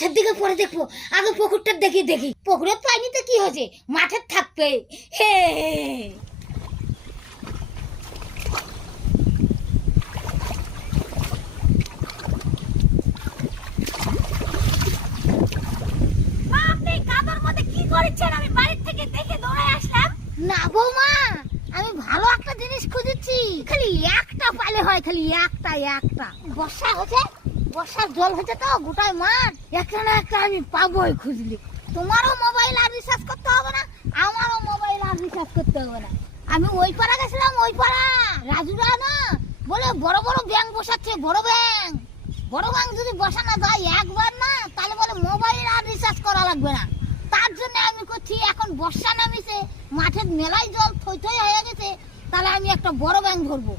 মাঠের দিকে পরে দেখবো, আগে পুকুরটা দেখি। পুকুরের পানিতে কি হয়েছে, মাঠের থাকবে। হে আপনি কাদার মধ্যে কি করেছেন? আমি বাড়ির থেকে দেখে দৌড়ে আসলাম। না বৌমা, আমি ভালো একটা জিনিস খুঁজেছি, খালি একটা পালে হয়, খালি একটা। বর্ষা হচ্ছে, বর্ষার জল হচ্ছে তো গোটায় মাঠ, একটা না একটা আমি পাবোই খুঁজলি। তোমারও মোবাইল আর রিচার্জ করতে হবে না, আমারও মোবাইল আর রিচার্জ করতে হবে না। আমি ওই পাড়া গেছিলাম, ওই পাড়া রাজুরা না বলে বড় বড় ব্যাংক বসাচ্ছে, বড় ব্যাংক যদি বসানো যায় একবার না, তাহলে বলে মোবাইল আর রিচার্জ করা লাগবে না। তার জন্য আমি করছি, এখন বর্ষা নামিছে, মাঠের মেলায় জল থই থই হয়ে গেছে, তাহলে আমি একটা বড় ব্যাংক ধরবো।